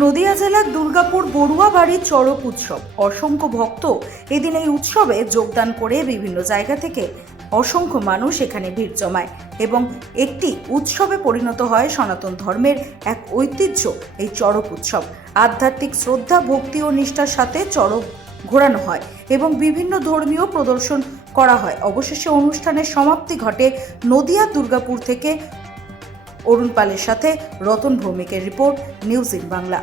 নদিয়া জেলার দুর্গাপুর বড়ুয়াবাড়ি চড়ক উৎসব। অসংখ্য ভক্ত এদিন এই উৎসবে যোগদান করে বিভিন্ন জায়গা থেকে অসংখ্য মানুষ এখানে ভিড় জমায় এবং একটি উৎসবে পরিণত হয় সনাতন ধর্মের এক ঐতিহ্য এই চড়ক উৎসব। আধ্যাত্মিক শ্রদ্ধা, ভক্তি ও নিষ্ঠার সাথে চড়ক ঘোরানো হয় এবং বিভিন্ন ধর্মীয় প্রদর্শন করা হয়। অবশেষে অনুষ্ঠানের সমাপ্তি ঘটে। নদিয়া দুর্গাপুর থেকে অরুণ পালের সাথে রতন ভৌমিকের report, news in Bangla.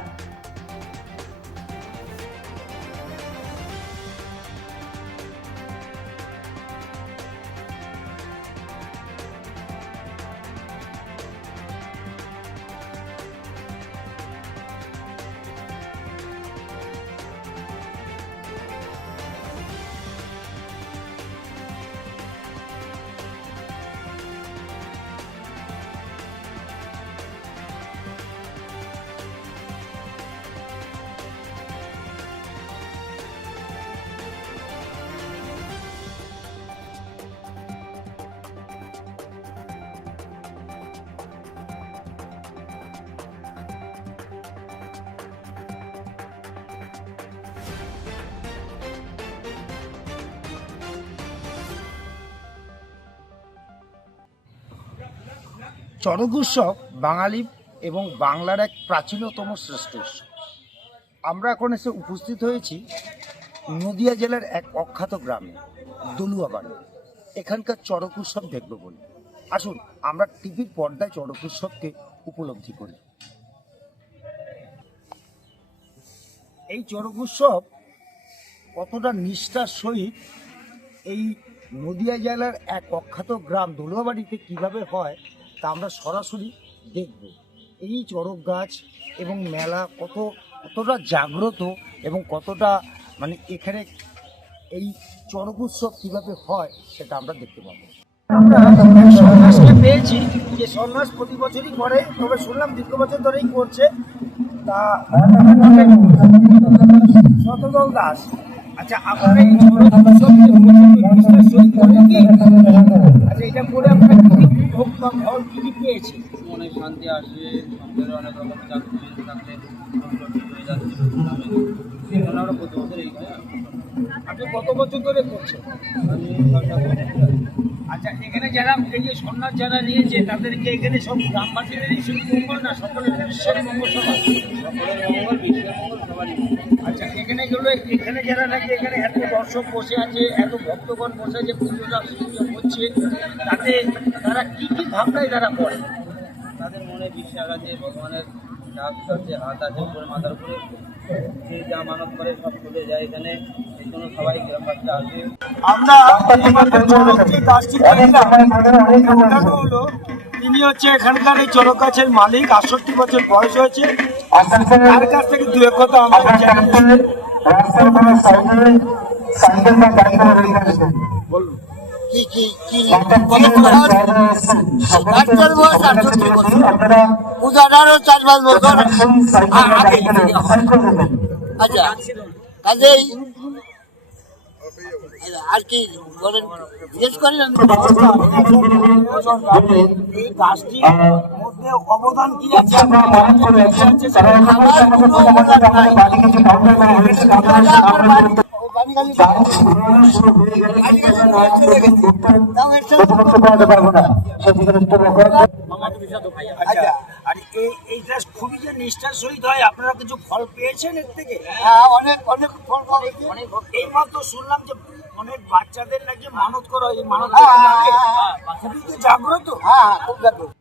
Charak উৎসব বাঙালি এবং বাংলার এক প্রাচীনতম শ্রেষ্ঠ উৎসব। আমরা এখন এসে উপস্থিত হয়েছি নদিয়া জেলার এক অখ্যাত গ্রামে দলুয়াবাড়ি। এখানকার চড়ক উৎসব দেখব বলে আসুন আমরা টিভির পর্দায় চড়ক উৎসবকে উপলব্ধি করি। এই চড়ক উৎসব কতটা নিষ্ঠার সহিত এই নদিয়া জেলার এক অখ্যাত গ্রাম দলুয়াবাড়িতে কিভাবে হয় তা আমরা সরাসরি দেখব। এই চড়ক গাছ এবং মেলা কতটা জাগ্রত এবং কতটা এখানে এই চড়ক উৎসব কীভাবে হয় সেটা আমরা দেখতে পাবো। আমরা সন্ন্যাসকে পেয়েছি, যে সন্ন্যাস প্রতি বছরই করে, তবে শুনলাম দীর্ঘ বছর ধরেই করছে। তা শতদল দাস, আচ্ছা আপনারা এই চড়ক উৎসবকে নিষ্ঠার সহিত করেন কি? আচ্ছা এটা করে আপনারা ভোগ বা ফল কী কী পেয়েছি? মনে শান্তি আসবে, সংসারে অনেক রকম চাপ থাকলে হয়ে যাচ্ছে। আমরা প্রতি বছর এই করি। আপনি কত বছর ধরে করছেন? আচ্ছা এখানে যারা এই যে সন্ন্যাস যারা নিয়েছে তাদেরকে এখানে সব গ্রামবাসীদেরই শুধু মঙ্গল না সকলের বিশ্বের মঙ্গল সভা? সকলের মঙ্গল, বিশ্বের মঙ্গল সবারই। আচ্ছা এখানে যারা নাকি এখানে এত দর্শক বসে আছে, এত ভক্তগণ বসে আছে, পুজোটা হচ্ছে, তাতে তারা কি কি ভাবনায় তারা পড়ে? তাদের মনে বিশ্বাস আছে, ভগবানের ডাক আছে, হাত আছে উপরে, মাথার উপরে, যে যা মানত করে সব চলে যায় এখানে। এই জন্য সবাই গ্রামবাসীরা আসে। আমরা হলো তিনি হচ্ছে এখানকার এই চড়ক গাছের মালিক, 68 বছর বয়স হয়েছে। তার কাছ থেকে দু এক কথা আমরা বলুন। কি কি কি পূজাটারও 4-5 বছর আচ্ছা কাজেই আর কি বলেন জিজ্ঞেস করেন। এই গাছটির মধ্যে অবদান কি আছে? এইটা খুবই যে নিষ্ঠার সহিত হয়, আপনারা কিছু ফল পেয়েছেন এর থেকে? হ্যাঁ অনেক অনেক ফল পাওয়া এই মাত্র শুনলাম যে অনেক বাচ্চাদের নাকি মানত করা হয়, এই মানত খুবই জাগ্রত। হ্যাঁ খুব জাগ্রত।